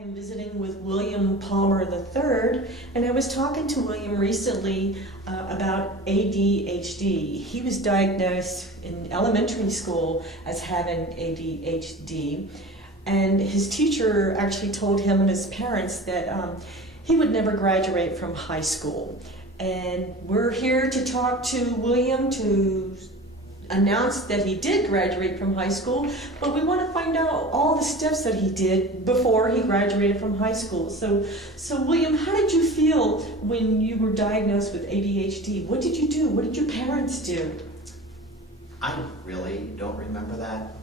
I'm visiting with William Palmer III, and I was talking to William recently about ADHD. He was diagnosed in elementary school as having ADHD, and his teacher actually told him and his parents that he would never graduate from high school. And we're here to talk to William to announced that he did graduate from high school, but we want to find out all the steps that he did before he graduated from high school. So William, how did you feel when you were diagnosed with ADHD? What did you do? What did your parents do? I really don't remember that.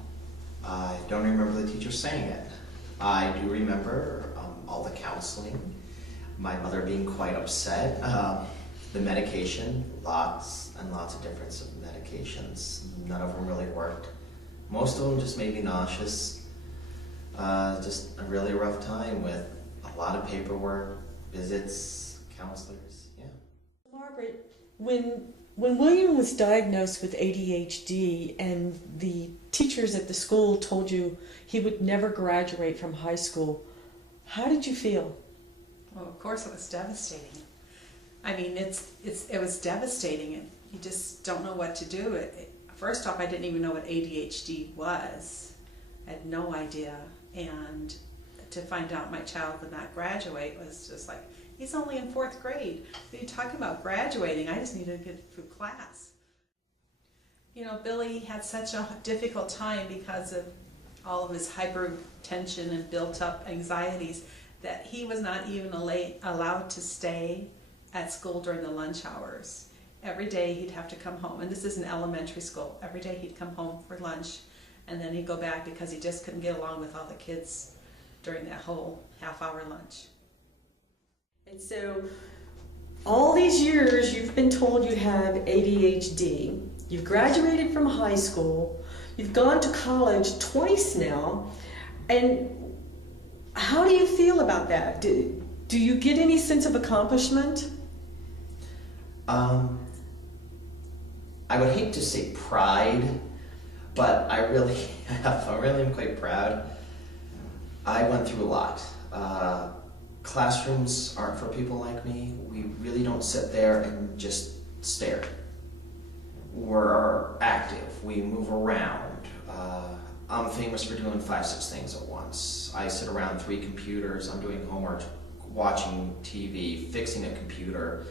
I don't remember the teacher saying it. I do remember all the counseling, my mother being quite upset, the medication, lots and lots of different medications. None of them really worked. Most of them just made me nauseous. Just a really rough time with a lot of paperwork, visits, counselors, yeah. Margaret, when William was diagnosed with ADHD and the teachers at the school told you he would never graduate from high school, how did you feel? Well, of course it was devastating. I mean, it was devastating, and you just don't know what to do. First off, I didn't even know what ADHD was. I had no idea, and to find out my child would not graduate was just like, he's only in 4th grade. What are you talking about graduating? I just needed to get through class. You know, Billy had such a difficult time because of all of his hypertension and built up anxieties that he was not even allowed to stay at school during the lunch hours. Every day he'd have to come home, and this is an elementary school. Every day he'd come home for lunch, and then he'd go back because he just couldn't get along with all the kids during that whole half-hour lunch. And so, all these years you've been told you have ADHD, you've graduated from high school, you've gone to college twice now, and how do you feel about that? Do you get any sense of accomplishment? I would hate to say pride, but I really am quite proud. I went through a lot. Classrooms aren't for people like me. We really don't sit there and just stare. We're active. We move around. I'm famous for doing 5-6 things at once. I sit around 3 computers. I'm doing homework, watching TV, fixing a computer.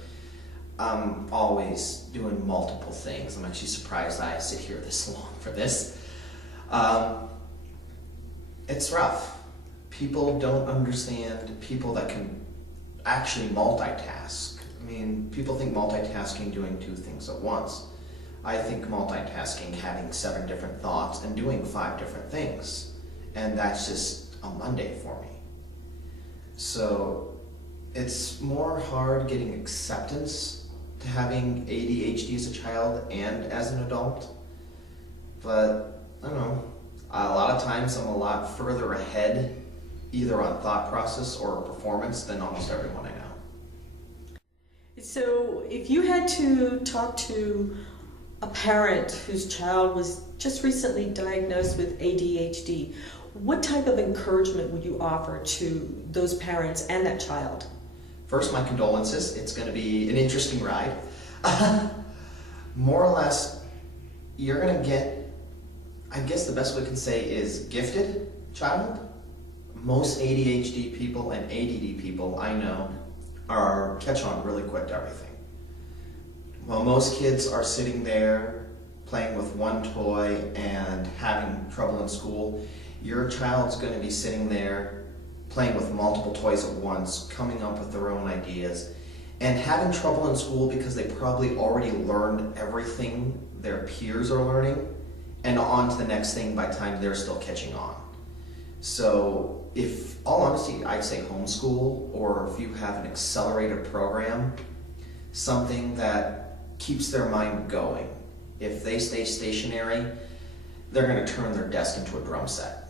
I'm always doing multiple things. I'm actually surprised I sit here this long for this. It's rough. People don't understand people that can actually multitask. I mean, people think multitasking doing 2 things at once. I think multitasking having 7 different thoughts and doing 5 different things. And that's just a Monday for me. So it's more hard getting acceptance to having ADHD as a child and as an adult. But I don't know, a lot of times I'm a lot further ahead either on thought process or performance than almost everyone I know. So if you had to talk to a parent whose child was just recently diagnosed with ADHD, what type of encouragement would you offer to those parents and that child? First, my condolences. It's going to be an interesting ride. More or less, you're going to get, I guess the best we can say is gifted child. Most ADHD people and ADD people I know catch on really quick to everything. While most kids are sitting there playing with one toy and having trouble in school, your child's going to be sitting there playing with multiple toys at once, coming up with their own ideas, and having trouble in school because they probably already learned everything their peers are learning, and on to the next thing by the time they're still catching on. So if, all honesty, I'd say homeschool, or if you have an accelerated program, something that keeps their mind going. If they stay stationary, they're going to turn their desk into a drum set.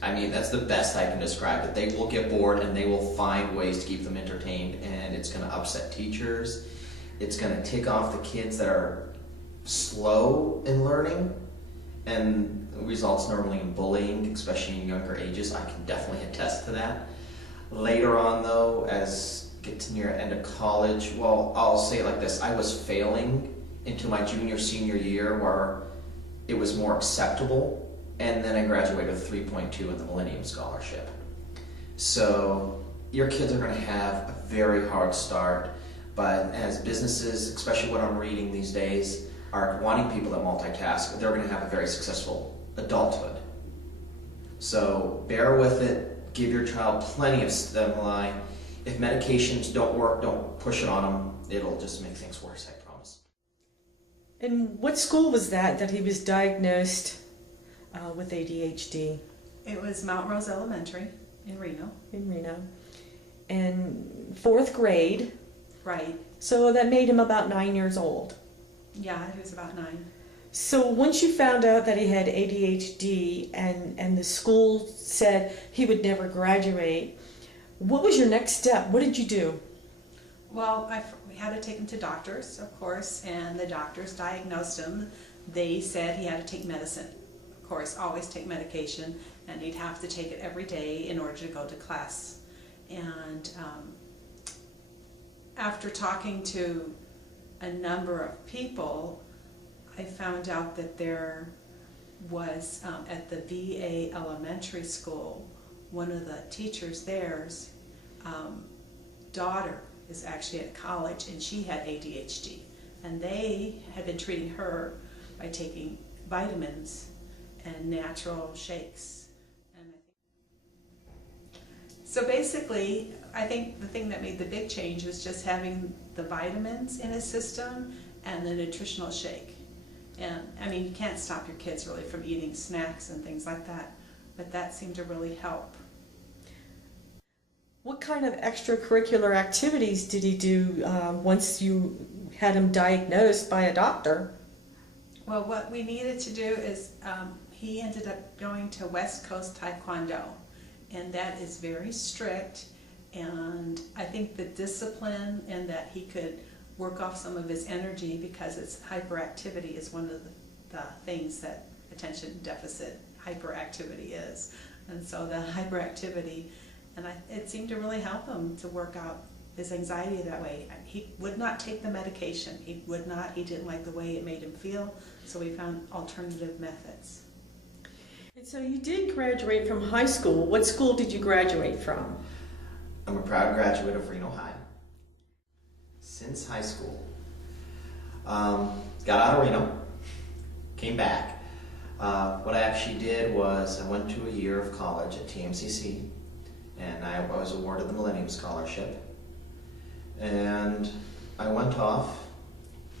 I mean, that's the best I can describe it. They will get bored and they will find ways to keep them entertained, and it's going to upset teachers. It's going to tick off the kids that are slow in learning, and results normally in bullying, especially in younger ages. I can definitely attest to that. Later on, though, as get to near end of college, well, I'll say it like this: I was failing into my junior, senior year where it was more acceptable, and then I graduated with 3.2 in the Millennium Scholarship. So your kids are going to have a very hard start, but as businesses, especially what I'm reading these days, are wanting people that multitask, they're going to have a very successful adulthood. So bear with it, give your child plenty of stimuli. If medications don't work, don't push it on them. It'll just make things worse, I promise. And what school was that he was diagnosed with ADHD? It was Mount Rose Elementary in Reno. In Reno. And 4th grade. Right. So that made him about 9 years old. Yeah, he was about 9. So once you found out that he had ADHD and the school said he would never graduate, what was your next step? What did you do? Well, we had to take him to doctors, of course, and the doctors diagnosed him. They said he had to take medicine. Of course, always take medication, and he'd have to take it every day in order to go to class. And after talking to a number of people, I found out that there was at the VA elementary school, one of the teachers there's daughter is actually at college, and she had ADHD, and they had been treating her by taking vitamins and natural shakes. And so basically, I think the thing that made the big change was just having the vitamins in his system and the nutritional shake. And I mean, you can't stop your kids really from eating snacks and things like that, but that seemed to really help. What kind of extracurricular activities did he do once you had him diagnosed by a doctor? Well, what we needed to do is he ended up going to West Coast Taekwondo, and that is very strict, and I think the discipline and that he could work off some of his energy, because it's hyperactivity is one of the things that attention deficit hyperactivity is. And so the hyperactivity, and it seemed to really help him to work out his anxiety that way. He would not take the medication. He didn't like the way it made him feel, so we found alternative methods. And so you did graduate from high school. What school did you graduate from? I'm a proud graduate of Reno High. Since high school. Got out of Reno, came back. What I actually did was I went to a year of college at TMCC, and I was awarded the Millennium Scholarship. And I went off,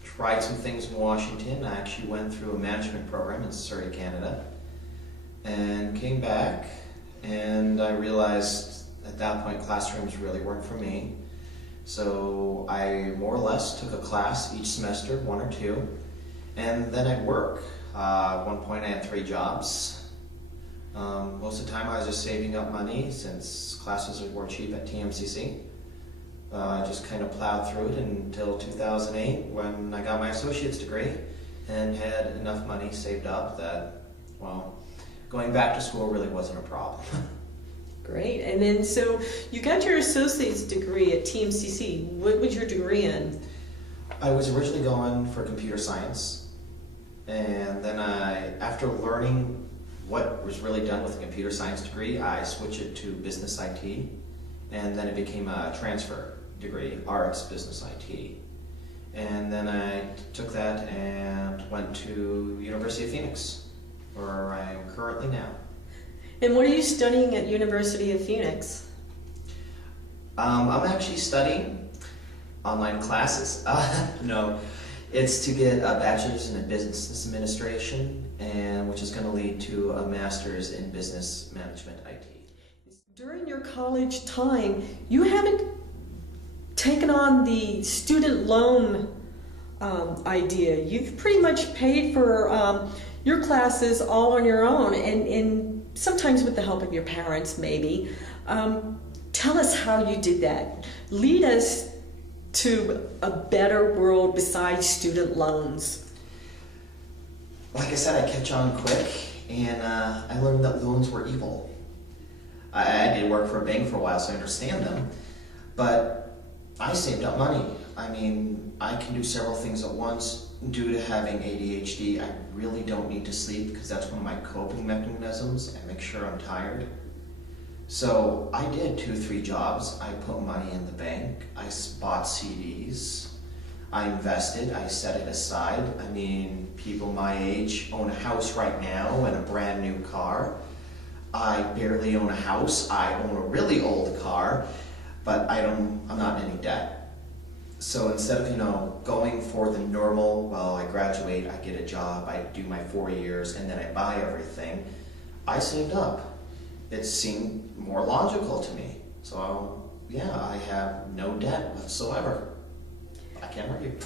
tried some things in Washington. I actually went through a management program in Surrey, Canada, and came back, and I realized at that point classrooms really weren't for me. So I more or less took a class each semester, 1 or 2, and then I'd work. At one point I had 3 jobs. Most of the time I was just saving up money since classes were cheap at TMCC. I just kind of plowed through it until 2008 when I got my associate's degree and had enough money saved up that, well, going back to school really wasn't a problem. Great. And then so you got your associate's degree at TMCC. What was your degree in? I was originally going for computer science, and then after learning what was really done with a computer science degree, I switched it to business IT, and then it became a transfer degree, arts, business IT. And then I took that and went to University of Phoenix, where I am currently now. And what are you studying at University of Phoenix? I'm actually studying online classes. No, it's to get a bachelor's in business administration, and which is going to lead to a master's in business management IT. During your college time, you haven't taken on the student loan idea. You've pretty much paid for your classes all on your own, and sometimes with the help of your parents, maybe. Tell us how you did that. Lead us to a better world besides student loans. like I said, I catch on quick, and I learned that loans were evil. I did work for a bank for a while, so I understand them, but I saved up money. I mean, I can do several things at once. Due to having ADHD, I really don't need to sleep because that's one of my coping mechanisms. I make sure I'm tired. So I did 2-3 jobs. I put money in the bank. I bought CDs. I invested. I set it aside. I mean, people my age own a house right now and a brand new car. I barely own a house. I own a really old car, but I'm not in any debt. So instead of, going for the normal, well, I graduate, I get a job, I do my 4 years, and then I buy everything, I saved up. It seemed more logical to me. So, yeah, I have no debt whatsoever. I can't argue.